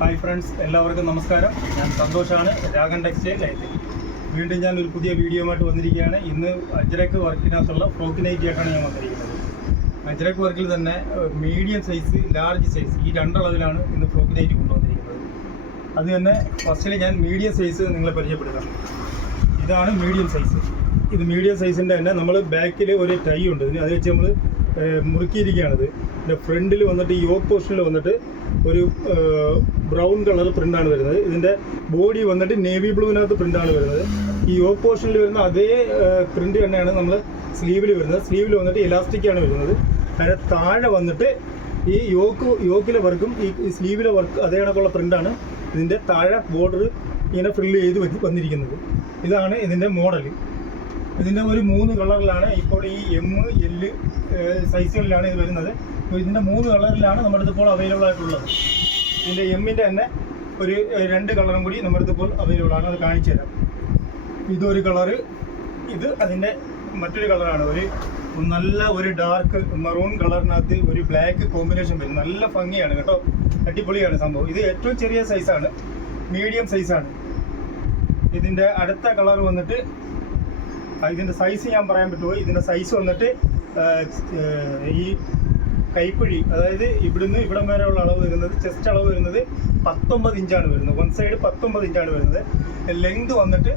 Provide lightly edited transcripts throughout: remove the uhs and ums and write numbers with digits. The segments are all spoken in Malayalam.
ഹായ് ഫ്രണ്ട്സ്, എല്ലാവർക്കും നമസ്കാരം. ഞാൻ സന്തോഷാണ്, രാഗൻ ടെക്സ്റ്റൈൽ ലൈറ്റ്. വീണ്ടും ഞാൻ ഒരു പുതിയ വീഡിയോയുമായിട്ട് വന്നിരിക്കുകയാണ്. ഇന്ന് അജ്രക്ക് വർക്കിനകത്തുള്ള ഫ്രോക്ക് നൈറ്റി ആയിട്ടാണ് ഞാൻ വന്നിരിക്കുന്നത്. അജ്രക്ക് വർക്കിൽ തന്നെ മീഡിയം സൈസ്, ലാർജ് സൈസ്, ഈ രണ്ടളവിലാണ് ഇന്ന് ഫ്രോക്ക് നൈറ്റി കൊണ്ടുവന്നിരിക്കുന്നത്. അത് തന്നെ ഫസ്റ്റിൽ ഞാൻ മീഡിയം സൈസ് നിങ്ങളെ പരിചയപ്പെടുത്താം. ഇതാണ് മീഡിയം സൈസ്. ഇത് മീഡിയം സൈസിൻ്റെ തന്നെ നമ്മൾ ബാക്കിൽ ഒരു ടൈ ഉണ്ട്, അത് വെച്ച് നമ്മൾ മുറുക്കിയിരിക്കുകയാണിത്. ഇതിൻ്റെ ഫ്രണ്ടിൽ വന്നിട്ട് ഈ യോക്ക് പോർഷനിൽ വന്നിട്ട് ഒരു ബ്രൗൺ കളർ പ്രിൻ്റാണ് വരുന്നത്. ഇതിൻ്റെ ബോഡി വന്നിട്ട് നേവി ബ്ലൂവിനകത്ത് പ്രിൻ്റാണ് വരുന്നത്. ഈ യോക്ക് പോർഷനിൽ വരുന്ന അതേ പ്രിൻ്റ് തന്നെയാണ് നമ്മൾ സ്ലീവിൽ വരുന്നത്. സ്ലീവിൽ വന്നിട്ട് ഇലാസ്റ്റിക്കാണ് വരുന്നത്. അതിൻ്റെ താഴെ വന്നിട്ട് ഈ യോക്കിലെ വർക്കും ഈ സ്ലീവിലെ വർക്ക് അതേ കണക്കുള്ള പ്രിൻ്റാണ് ഇതിൻ്റെ താഴെ ബോർഡർ ഇങ്ങനെ ഫില്ല് ചെയ്ത് വന്നിരിക്കുന്നത്. ഇതാണ് ഇതിൻ്റെ മോഡൽ. ഇതിൻ്റെ ഒരു 3 കളറിലാണ് ഇപ്പോൾ ഈ M, L സൈസുകളിലാണ് ഇത് വരുന്നത്. അപ്പോൾ ഇതിൻ്റെ 3 കളറിലാണ് നമ്മുടെ ഇതിപ്പോൾ അവൈലബിൾ ആയിട്ടുള്ളത്. ഇതിൻ്റെ എമ്മിൻ്റെ തന്നെ ഒരു 2 കളറും കൂടി നമ്മുടെ ഇതിപ്പോൾ അവൈലബിൾ ആണ്. അത് കാണിച്ചു തരാം. ഇതൊരു കളറ്, ഇത് അതിൻ്റെ മറ്റൊരു കളറാണ്. നല്ല ഒരു ഡാർക്ക് മെറൂൺ കളറിനകത്ത് ഒരു ബ്ലാക്ക് കോമ്പിനേഷൻ വരും. നല്ല ഭംഗിയാണ് കേട്ടോ, അടിപൊളിയാണ് സംഭവം. ഇത് ഏറ്റവും ചെറിയ സൈസാണ്, മീഡിയം സൈസാണ്. ഇതിൻ്റെ അടുത്ത കളർ വന്നിട്ട്, ഇതിൻ്റെ സൈസ് ഞാൻ പറയാൻ പറ്റുമോ? ഇതിൻ്റെ സൈസ് വന്നിട്ട് ഈ കൈപ്പിഴി, അതായത് ഇവിടുന്ന് ഇവിടം വരെയുള്ള അളവ് വരുന്നത്, ചെസ്റ്റ് അളവ് വരുന്നത് 19 ഇഞ്ചാണ് വരുന്നത്. വൺ സൈഡ് 19 ഇഞ്ചാണ് വരുന്നത്. ലെങ്ത് വന്നിട്ട്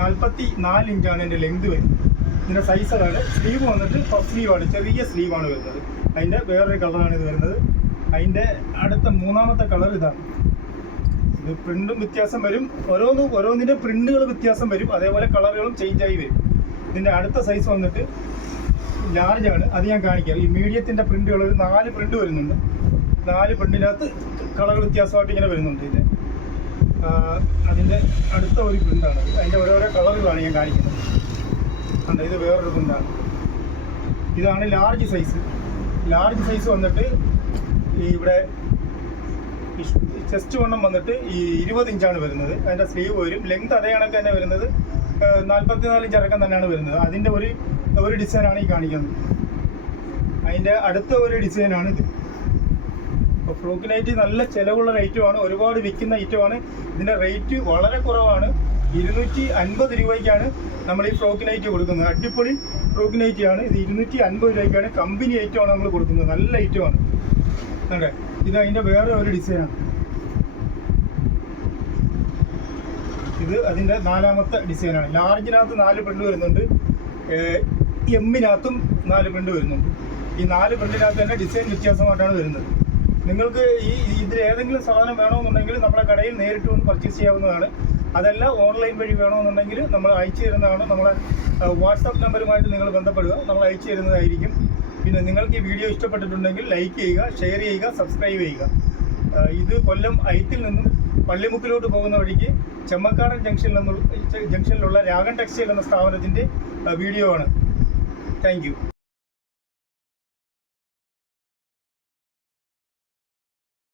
44 ഇഞ്ചാണ് എൻ്റെ ലെങ്ത് വരുന്നത്. ഇതിൻ്റെ സൈസ് അതാണ്. സ്ലീവ് വന്നിട്ട് പഫ് സ്ലീവാണ്, ചെറിയ സ്ലീവാണ് വരുന്നത്. അതിൻ്റെ വേറൊരു കളറാണ് ഇത് വരുന്നത്. അതിൻ്റെ അടുത്ത 3ാമത്തെ കളർ ഇതാണ്. ഇത് പ്രിന്റും വ്യത്യാസം വരും, ഓരോന്നിൻ്റെ പ്രിന്റുകൾ വ്യത്യാസം വരും, അതേപോലെ കളറുകളും ചേഞ്ച് ആയി വരും. ഇതിൻ്റെ അടുത്ത സൈസ് വന്നിട്ട് ലാർജ് ആണ്, അത് ഞാൻ കാണിക്കാം. ഈ മീഡിയത്തിൻ്റെ പ്രിന്റുകൾ ഒരു 4 പ്രിന്റ് വരുന്നുണ്ട്. 4 പ്രിന്റിനകത്ത് കളർ വ്യത്യാസമായിട്ട് ഇങ്ങനെ വരുന്നുണ്ട്. അതിൻ്റെ അടുത്ത ഒരു പ്രിന്റാണ്. അതിൻ്റെ ഓരോരോ കളറുകളാണ് ഞാൻ കാണിക്കുന്നത്. ഉണ്ട്, ഇത് വേറൊരു പ്രിന്റാണ്. ഇതാണ് ലാർജ് സൈസ്. ലാർജ് സൈസ് വന്നിട്ട് ഈ ഇവിടെ ചെസ്റ്റ് വണ്ണം വന്നിട്ട് ഈ 20 ഇഞ്ചാണ് വരുന്നത്. അതിൻ്റെ സ്ലീവ് വരും. ലെങ്ത് അതേ കണക്ക് തന്നെ വരുന്നത് 44 ഇഞ്ച് ഇറക്കം തന്നെയാണ് വരുന്നത്. അതിൻ്റെ ഒരു ഡിസൈനാണ് ഈ കാണിക്കുന്നത്. അതിൻ്റെ അടുത്ത ഒരു ഡിസൈനാണ് ഇത്. അപ്പോൾ ഫ്രോക്ക് നൈറ്റി നല്ല ചിലവുള്ള ഐറ്റമാണ്, ഒരുപാട് വിൽക്കുന്ന ഐറ്റമാണ്. ഇതിൻ്റെ റേറ്റ് വളരെ കുറവാണ്. 250 രൂപയ്ക്കാണ് നമ്മൾ ഈ ഫ്രോക്ക് നൈറ്റി കൊടുക്കുന്നത്. അടിപൊളി ഫ്രോക്ക് നൈറ്റിയാണ് ഇത്. 250 രൂപയ്ക്കാണ്. കമ്പനി ഐറ്റമാണ് നമ്മൾ കൊടുക്കുന്നത്. നല്ല ഐറ്റമാണ്. അതെ, ഇത് അതിൻ്റെ വേറെ ഒരു ഡിസൈനാണ്. ഇത് അതിൻ്റെ 4ാമത്തെ ഡിസൈനാണ്. ലാർജിനകത്ത് 4 പ്രിന്റ് വരുന്നുണ്ട്, എമ്മിനകത്തും 4 പ്രിന്റ് വരുന്നുണ്ട്. ഈ 4 പ്രിന്റിനകത്ത് തന്നെ ഡിസൈൻ വ്യത്യാസമായിട്ടാണ് വരുന്നത്. നിങ്ങൾക്ക് ഇതിൽ ഏതെങ്കിലും സാധനം വേണമെന്നുണ്ടെങ്കിൽ നമ്മുടെ കടയിൽ നേരിട്ട് വന്ന് പർച്ചേസ് ചെയ്യാവുന്നതാണ്. അതല്ല ഓൺലൈൻ വഴി വേണമെന്നുണ്ടെങ്കിൽ നമ്മൾ അയച്ചു തരുന്നതാണ്. നമ്മളെ വാട്സാപ്പ് നമ്പറുമായിട്ട് നിങ്ങൾ ബന്ധപ്പെടുക, നമ്മൾ അയച്ചു തരുന്നതായിരിക്കും. പിന്നെ നിങ്ങൾക്ക് ഈ വീഡിയോ ഇഷ്ടപ്പെട്ടിട്ടുണ്ടെങ്കിൽ ലൈക്ക് ചെയ്യുക, ഷെയർ ചെയ്യുക, സബ്സ്ക്രൈബ് ചെയ്യുക. ഇത് കൊല്ലം ഐത്തിൽ നിന്നും പള്ളിമുക്കിലോട്ട് പോകുന്ന വഴിക്ക് ചെമ്മക്കാടൻ ജംഗ്ഷനിലുള്ള രാഗൻ ടെക്സ്റ്റൈൽ എന്ന സ്ഥാപനത്തിൻ്റെ വീഡിയോ ആണ്. Thank you.